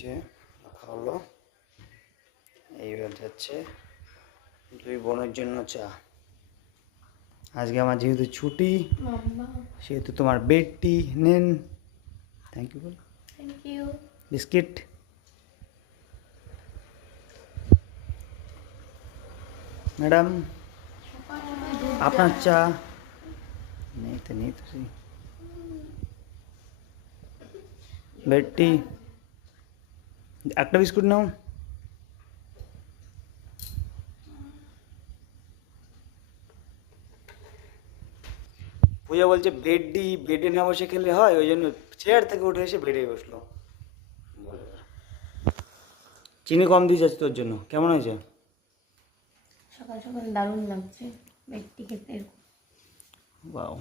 যে রাখা হলো, এইবার যাচ্ছে দুই বোনের জন্য চা। আজকে আমার যেহেতু ছুটি সেহেতু তোমার বেড টি নেন। থ্যাংক ইউ বল। Thank you. বিস্কিট। ম্যাডাম আপনার চা। নেই তো বেড টি, একটা বিস্কুট নাও। পূজা বলছে বেডে না বসে খেলে হয়, ওই জন্য চেয়ার থেকে উঠে এসে বেডে বসলো। চিনি কম দিয়ে যাচ্ছে তোর জন্য। কেমন হয়েছে? সকাল সকাল দারুণ লাগছে বেডটি খেতে। বাও।